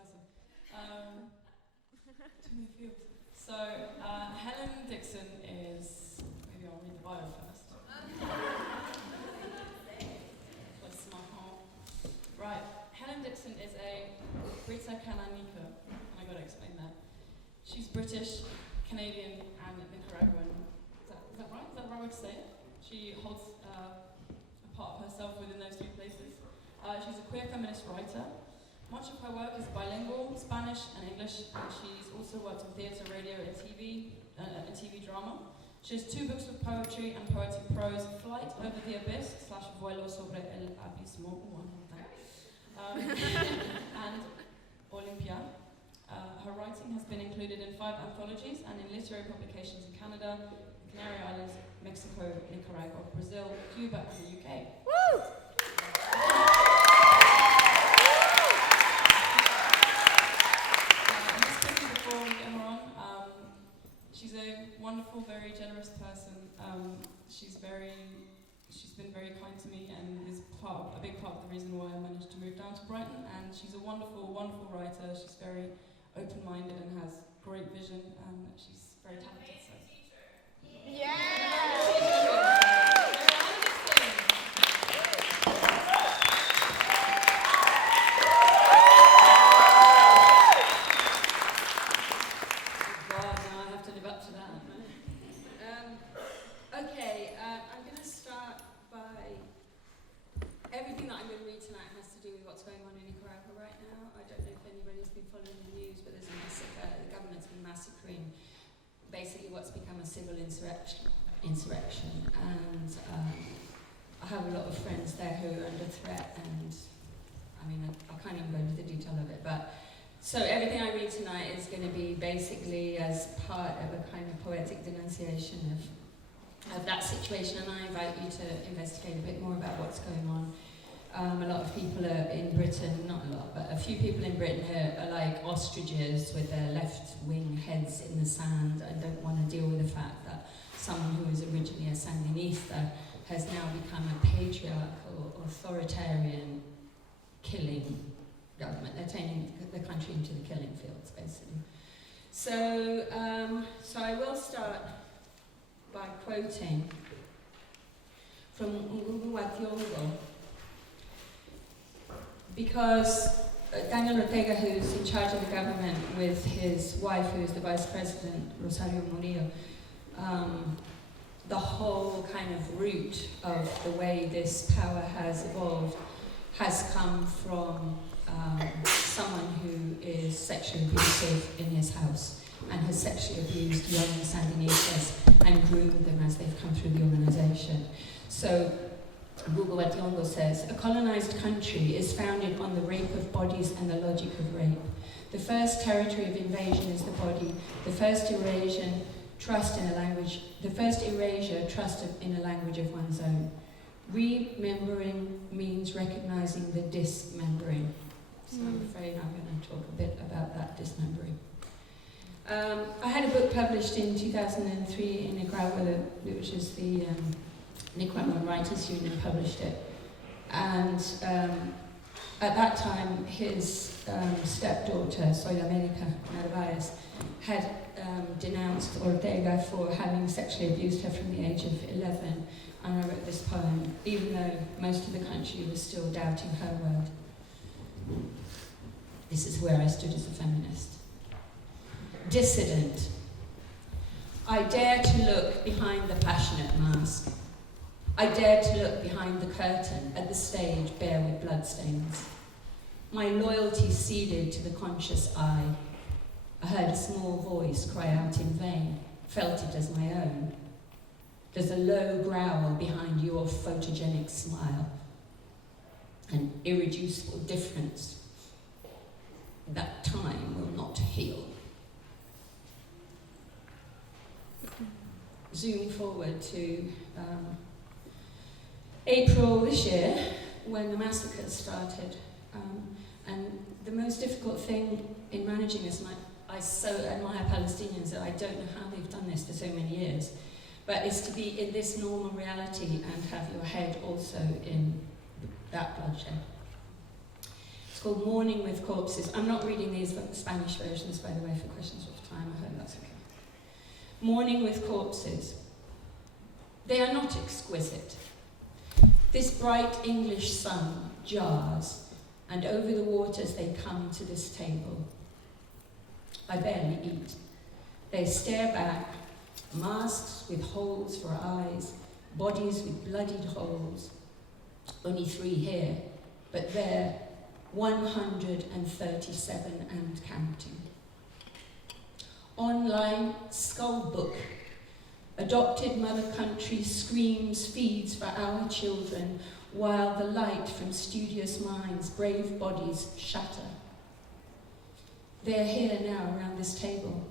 person. Too many fields. So, Helen Dixon is, maybe I'll read the bio first. Bless my heart. Right, Helen Dixon is a britacananica, and I gotta explain that. She's British, Canadian, and Nicaraguan. Is that right? Is that the right way to say it? She holds a part of herself within those three places. She's a queer feminist writer. Much of her work is bilingual, Spanish and English, and she's also worked in theatre, radio, and TV drama. She has 2 books of poetry and poetic prose, Flight Over the Abyss / Vuelo sobre abismo, and Olympia. Her writing has been included in 5 anthologies and in literary publications in Canada, the Canary Islands, Mexico, Nicaragua, Brazil, Cuba, and the UK. Woo! She's a wonderful, very generous person. She's been very kind to me and is a big part of the reason why I managed to move down to Brighton. And she's a wonderful, wonderful writer. She's very open-minded and has great vision. She's very talented. So. I'm going to start by everything that I'm going to read tonight has to do with what's going on in Nicaragua right now. I don't know if anybody's been following the news, but there's a massacre. The government's been massacring basically what's become a civil insurrection. And I have a lot of friends there who are under threat, and I mean, I can't even go into the detail of it, but so everything I read tonight is going to be basically as part of a kind of poetic denunciation of that situation, and I invite you to investigate a bit more about what's going on. A lot of people are in Britain, not a lot, but a few people in Britain are like ostriches with their left-wing heads in the sand and don't want to deal with the fact that someone who was originally a Sandinista has now become a patriarchal, authoritarian, killing government. They're turning the country into the killing fields, basically. So I will start by quoting from Vuelo, because Daniel Ortega, who's in charge of the government with his wife, who's the vice president, Rosario Murillo, the whole kind of root of the way this power has evolved has come from someone who is sexually abusive in his house and has sexually abused young Sandinistas and groomed them as they've come through the organization. So Vuelo says, a colonized country is founded on the rape of bodies and the logic of rape. The first territory of invasion is the body. The first erasure, trust in a language of one's own. Remembering means recognizing the dismembering. So I'm afraid I'm going to talk a bit about that dismembering. I had a book published in 2003 in Nicaragua, which is the Nicaraguan Writers Union published it. And at that time, his stepdaughter, Soy America Narvaez, had denounced Ortega for having sexually abused her from the age of 11. And I wrote this poem, even though most of the country was still doubting her word. This is where I stood as a feminist. Dissident. I dare to look behind the passionate mask. I dare to look behind the curtain at the stage bare with bloodstains. My loyalty ceded to the conscious eye. I heard a small voice cry out in vain, felt it as my own. There's a low growl behind your photogenic smile, an irreducible difference. That time will not heal. Zoom forward to April this year, when the massacre started. And the most difficult thing in managing this, and I so admire Palestinians that I don't know how they've done this for so many years, but is to be in this normal reality and have your head also in that bloodshed. It's called Mourning with Corpses. I'm not reading these Spanish versions, by the way, for questions of time. I hope that's okay. Mourning with Corpses. They are not exquisite. This bright English sun jars, and over the waters they come to this table. I barely eat. They stare back, masks with holes for eyes, bodies with bloodied holes. Only 3 here, but there, 137 and counting. Online skull book. Adopted mother country screams, feeds for our children, while the light from studious minds, brave bodies shatter. They're here now around this table,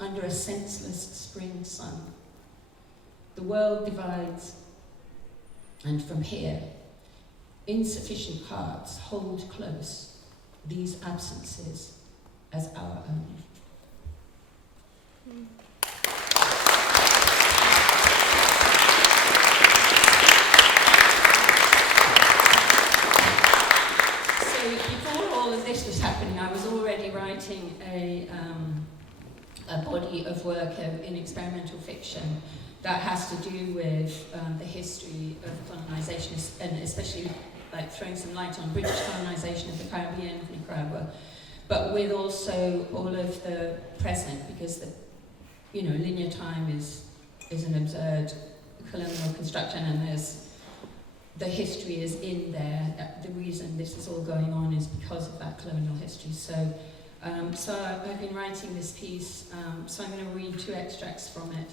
under a senseless spring sun. The world divides, and from here, insufficient hearts hold close these absences as our own. This was happening, I was already writing a body of work in experimental fiction that has to do with the history of colonisation, and especially like throwing some light on British colonisation of the Caribbean, of Nicaragua, but with also all of the present, because the linear time is an absurd colonial construction, and the history is in there. The reason this is all going on is because of that colonial history. So I've been writing this piece, so I'm going to read 2 extracts from it.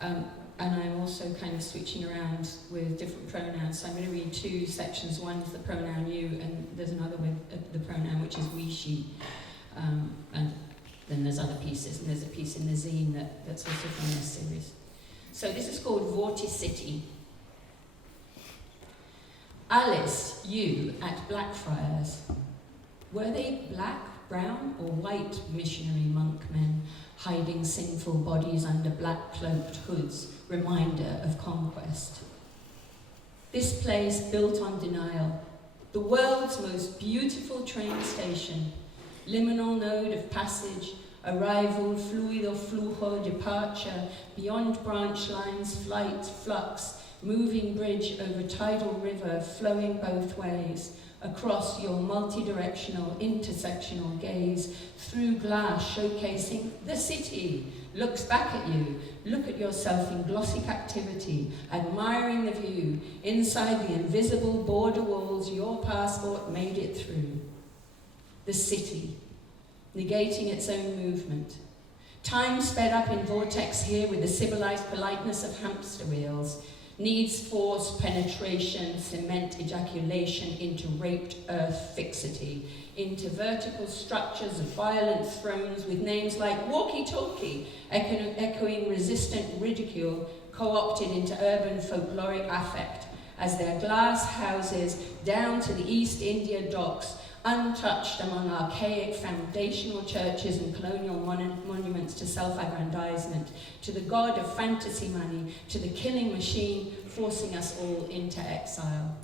And I'm also kind of switching around with different pronouns. So I'm going to read 2 sections. One is the pronoun you, and there's another with the pronoun which is we, she. And then there's other pieces, and there's a piece in the zine that's also from this series. So this is called Vorticity. Alice, you at Blackfriars. Were they black, brown, or white missionary monk men hiding sinful bodies under black cloaked hoods, reminder of conquest? This place built on denial, the world's most beautiful train station, liminal node of passage, arrival, fluido, flujo, departure, beyond branch lines, flight, flux, moving bridge over tidal river flowing both ways, across your multi-directional, intersectional gaze, through glass showcasing the city, looks back at you, look at yourself in glossy captivity, admiring the view, inside the invisible border walls your passport made it through. The city, negating its own movement. Time sped up in vortex here with the civilized politeness of hamster wheels, needs force, penetration, cement ejaculation into raped earth fixity, into vertical structures of violent thrones with names like walkie-talkie, echoing resistant ridicule, co-opted into urban folkloric affect, as their glass houses down to the East India docks, untouched among archaic foundational churches and colonial monuments to self-aggrandizement, to the god of fantasy money, to the killing machine forcing us all into exile.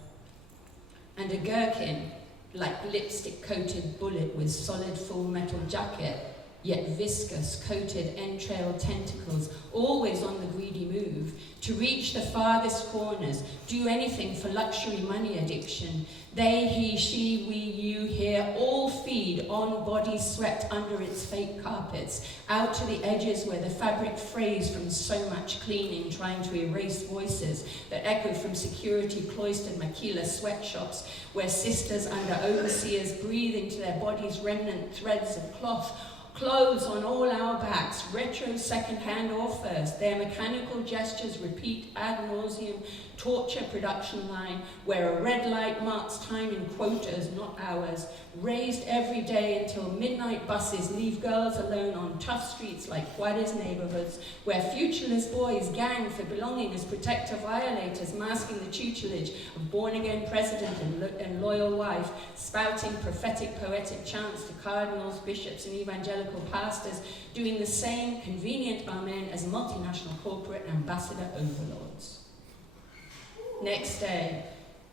And a gherkin, like lipstick-coated bullet with solid full metal jacket, yet viscous, coated entrailed tentacles, always on the greedy move, to reach the farthest corners, do anything for luxury money addiction. They, he, she, we, you, here, all feed on bodies swept under its fake carpets, out to the edges where the fabric frays from so much cleaning, trying to erase voices that echo from security cloistered maquila sweatshops, where sisters under overseers breathe into their bodies remnant threads of cloth, clothes on all our backs, retro, second-hand or first, their mechanical gestures repeat ad nauseum, torture production line, where a red light marks time in quotas, not hours, raised every day until midnight buses leave girls alone on tough streets like Juarez neighborhoods, where futureless boys gang for belonging as protector violators, masking the tutelage of born-again president and loyal wife, spouting prophetic poetic chants to cardinals, bishops, and evangelical pastors, doing the same convenient amen as multinational corporate ambassador overlords. Next day,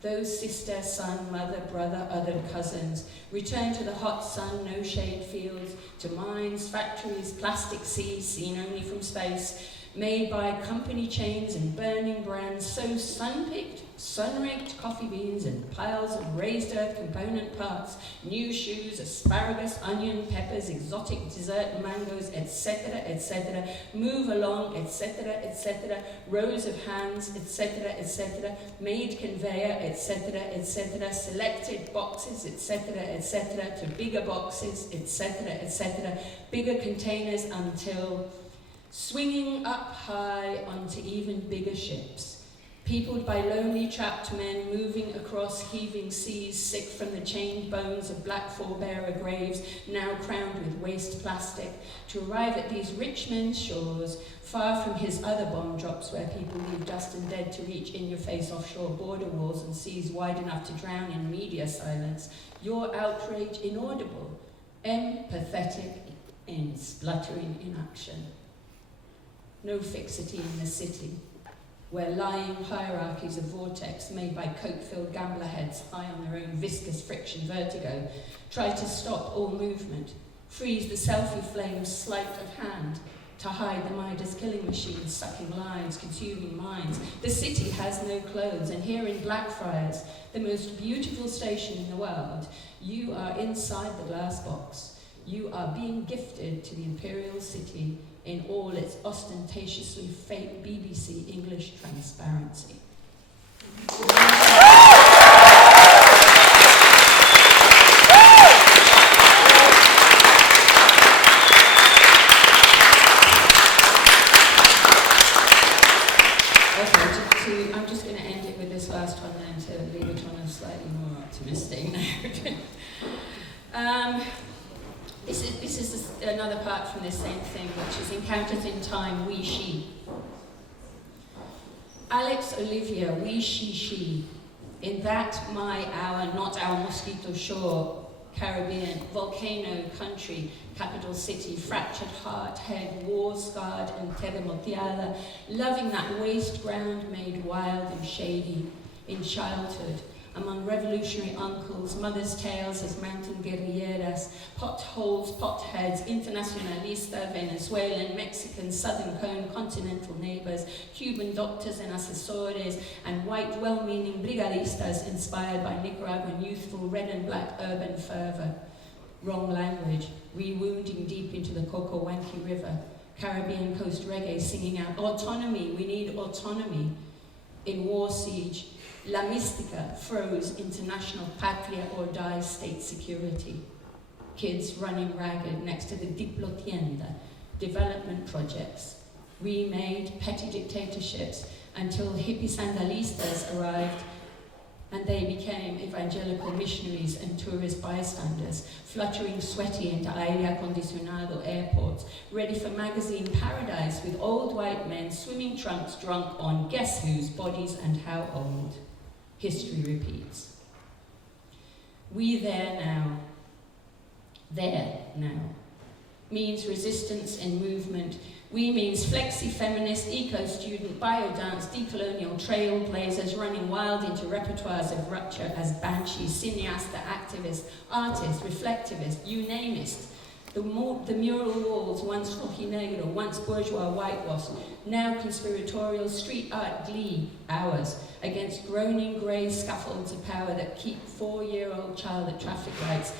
Those sister, son, mother, brother, other cousins return to the hot sun, no shade fields, to mines, factories, plastic seas seen only from space, made by company chains and burning brands, so sun-picked, sun-raked coffee beans and piles of raised earth component parts, new shoes, asparagus, onion, peppers, exotic dessert, mangoes, etc., move along, etc., rows of hands, etc., made conveyor, etc., selected boxes, etc., to bigger boxes, etc., bigger containers until swinging up high onto even bigger ships, peopled by lonely trapped men moving across heaving seas, sick from the chained bones of black forebearer graves, now crowned with waste plastic, to arrive at these rich men's shores, far from his other bomb drops where people leave dust and dead to reach in-your-face offshore border walls and seas wide enough to drown in media silence, your outrage inaudible, empathetic in spluttering inaction. No fixity in the city, where lying hierarchies of vortex made by coke-filled gambler heads high on their own viscous friction vertigo try to stop all movement, freeze the selfie flame's sleight of hand to hide the Midas killing machines sucking lives, consuming minds. The city has no clothes, and here in Blackfriars, the most beautiful station in the world, you are inside the glass box. You are being gifted to the imperial city in all its ostentatiously fake BBC English transparency. I'm just going to end it with this last one then to leave it on a slightly more optimistic note. This is another part from this same thing, which is Encounters in Time, we, she. Alex, Olivia, we, she. In that, my, our, not our mosquito shore, Caribbean, volcano, country, capital city, fractured heart, head, war-scarred and terremoteada, loving that waste ground made wild and shady in childhood, among revolutionary uncles, mothers' tales as mountain guerrilleras, potholes, potheads, internacionalista, Venezuelan, Mexican, southern cone, continental neighbors, Cuban doctors and asesores, and white, well-meaning brigadistas inspired by Nicaraguan youthful red and black urban fervor. Wrong language, re-wounding deep into the Cocowanqui River, Caribbean coast reggae singing out, autonomy, we need autonomy. In war siege, La Mística froze international patria or die state security. Kids running ragged next to the Diplotienda, development projects, remade petty dictatorships until hippie sandalistas arrived and they became evangelical missionaries and tourist bystanders, fluttering sweaty into aire acondicionado airports, ready for magazine paradise with old white men swimming trunks drunk on guess whose bodies and how old. History repeats. We there now, means resistance and movement. We means flexi-feminist, eco-student, bio-dance, decolonial trailblazers running wild into repertoires of rupture as banshees, cineasta, activist, artist, reflectivist, you namist. The mural walls, once rojinegro, once bourgeois whitewash, now conspiratorial street art glee, ours, against groaning grey scaffolds of power that keep 4-year-old child at traffic lights,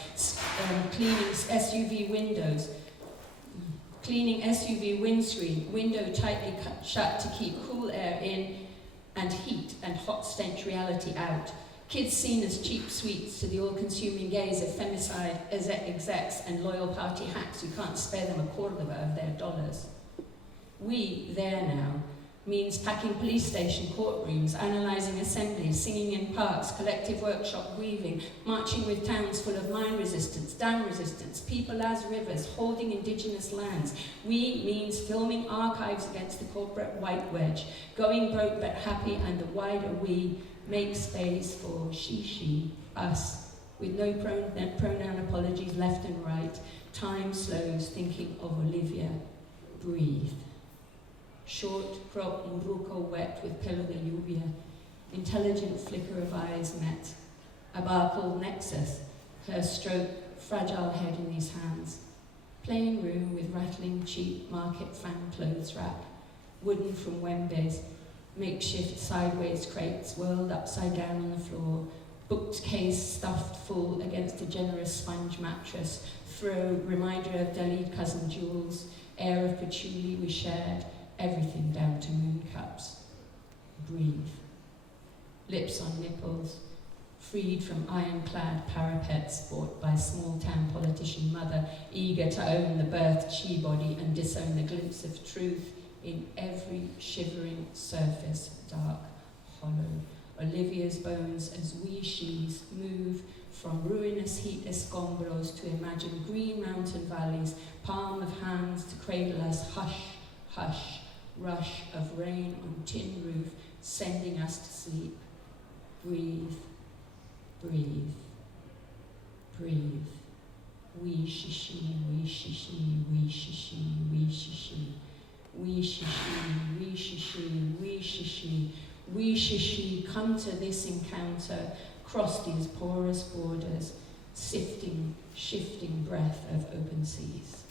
cleaning SUV windows, cleaning SUV windscreen, window tightly shut to keep cool air in and heat and hot stench reality out. Kids seen as cheap sweets to the all-consuming gaze of femicide execs and loyal party hacks who can't spare them a quarter of their dollars. We, there now, means packing police station courtrooms, analysing assemblies, singing in parks, collective workshop weaving, marching with towns full of mine resistance, dam resistance, people as rivers, holding indigenous lands. We means filming archives against the corporate white wedge, going broke but happy, and the wider we make space for she, us, with no pronoun apologies left and right. Time slows, thinking of Olivia. Breathe. Short crop murruco wet with pelo de lluvia. Intelligent flicker of eyes met. A barcled nexus, her stroke, fragile head in his hands. Plain room with rattling cheap market fan clothes rack. Wooden from Wembe's. Makeshift sideways crates whirled upside down on the floor. Bookcase stuffed full against a generous sponge mattress. Throw, reminder of Dalí cousin Jules. Air of patchouli we shared. Everything down to moon cups. Breathe. Lips on nipples. Freed from ironclad parapets bought by small-town politician mother, eager to own the birthed she-body and disown the glimpse of truth in every shivering surface, dark, hollow. Olivia's bones as we she's move from ruinous heat escombros to imagine green mountain valleys, palm of hands to cradle us, hush, hush, rush of rain on tin roof, sending us to sleep. Breathe. Breathe, breathe. We shishi, we shishi, we shishi, we shishi. We shishi, we shishi, we shishi. We shishi, come to this encounter, cross these porous borders, sifting, shifting breath of open seas.